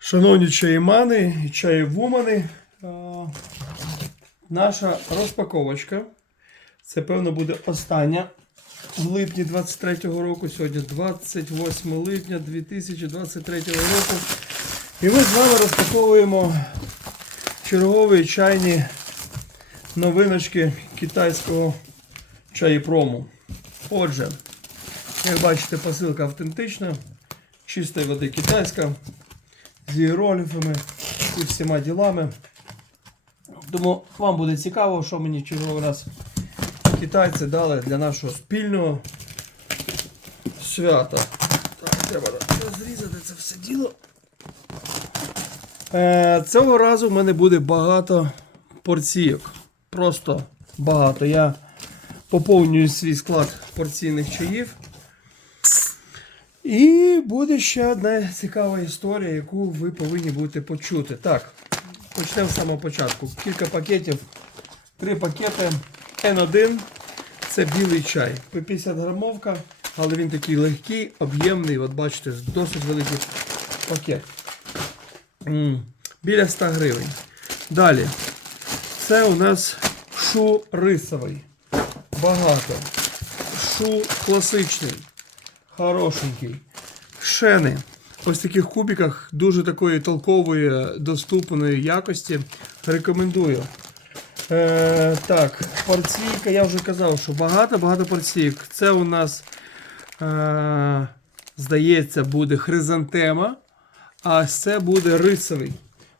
Шановні чаїмани і чаєвумани, е, наша розпаковочка. Це, певно, буде остання в липні 23-го року. Сьогодні 28 липня 2023 року. І ми з вами розпаковуємо чергові чайні новиночки китайського чаєпрому. Отже, як бачите, посилка автентична, чистої води китайська з іерогліфами і всіма ділами. Тому вам буде цікаво, що мені черговий раз китайці дали для нашого спільного свята. Так, треба розрізати це все діло. Е, цього разу в мене буде багато порційок. Просто багато. Я поповнюю свій склад порційних чаїв. І буде ще одна цікава історія, яку ви повинні будете почути. Так, почнемо з самого початку. Кілька пакетів. Три пакети N1. Це білий чай. По 50 грамовка, але він такий легкий, об'ємний. От бачите, досить великий пакет. Біля 100 гривень. Далі. Це у нас шу рисовий. Багато. Шу класичний. Хорошенький. Шени. Ось таких кубиках дуже такої толкової, доступної якості. Рекомендую. Е, так, порційка, я вже казав, що багато-багато порційок. Це у нас, е, здається, буде хризантема, а це буде рисовий.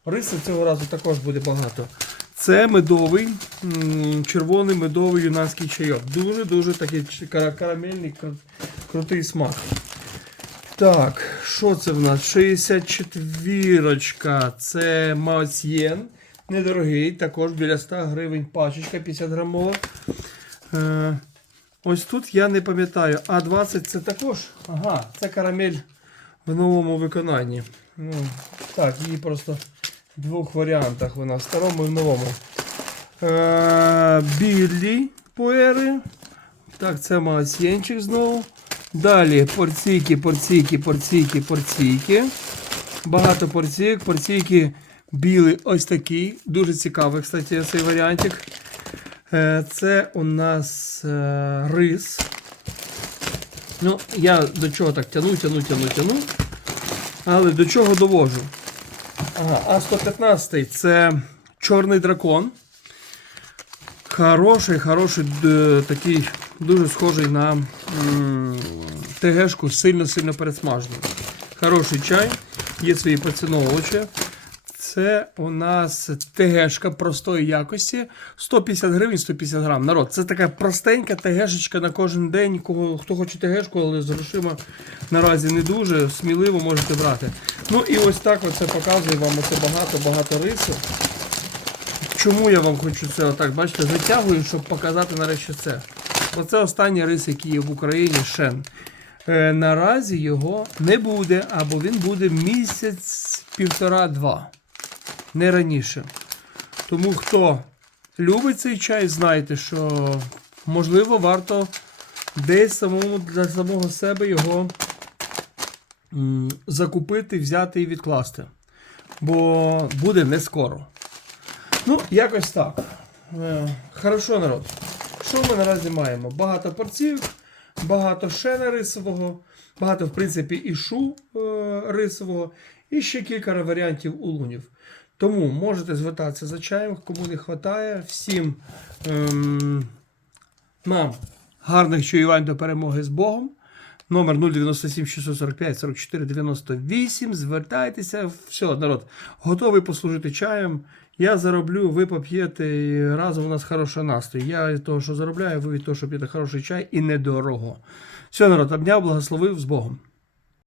Риси цього разу також буде багато. Це медовий, червоний медовий юнанський чайок. Дуже-дуже такий карамельний, кру- крутий смак. Так, що це в нас? 64. Це Маоцьєн. Недорогий, також біля 100 гривень пачечка 50 грамова. Е, ось тут я не пам'ятаю. А20 це також. Ага, це карамель в новому виконанні. Ну, так, її просто двох варіантах вона в старому і в новому. Е, білі пуери. Так, це маасьєнчик знову. Далі порційки, порційки, порційки, порційки. Багато порційок. Порційки білий ось такий. Дуже цікавий, кстати, цей варіантик. Е, Це у нас е, рис. Ну, я до чого так тяну, тяну, тяну, тяну. Але до чого довожу? Ага, а 115 це чорний дракон. Хороший, хороший, такий, дуже схожий на ТГшку, сильно-сильно пересмажений. Хороший чай, є свої поціновувачі. Це у нас ТГшка простої якості. 150 гривень, 150 грам. Народ, це така простенька ТГшечка на кожен день. Кого, хто хоче ТГшку, але з грошима наразі не дуже, сміливо можете брати. Ну і ось так оце показую вам оце багато-багато рису. Чому я вам хочу це отак, бачите, затягую, щоб показати нарешті це. Оце останній рис, який є в Україні, шен. Е, наразі його не буде, або він буде місяць, півтора-два. Не раніше. Тому хто любить цей чай, знайте, що можливо варто десь самому для самого себе його закупити, взяти і відкласти. Бо буде не скоро. Ну, якось так. Е, Хорошо, народ. Що ми наразі маємо? Багато порційок, багато шена рисового, багато, в принципі, і шу е, рисового, і ще кілька варіантів улунів. Тому можете звертатися за чаєм, кому не вистачає. Всім ем, нам гарних чуювань до перемоги з Богом. Номер 097 645 44 98. Звертайтеся. Все, народ, готовий послужити чаєм. Я зароблю, ви поп'єте, і разом у нас хороший настрій. Я від того, що заробляю, ви від того, що п'єте хороший чай і недорого. Все, народ, обняв, благословив з Богом.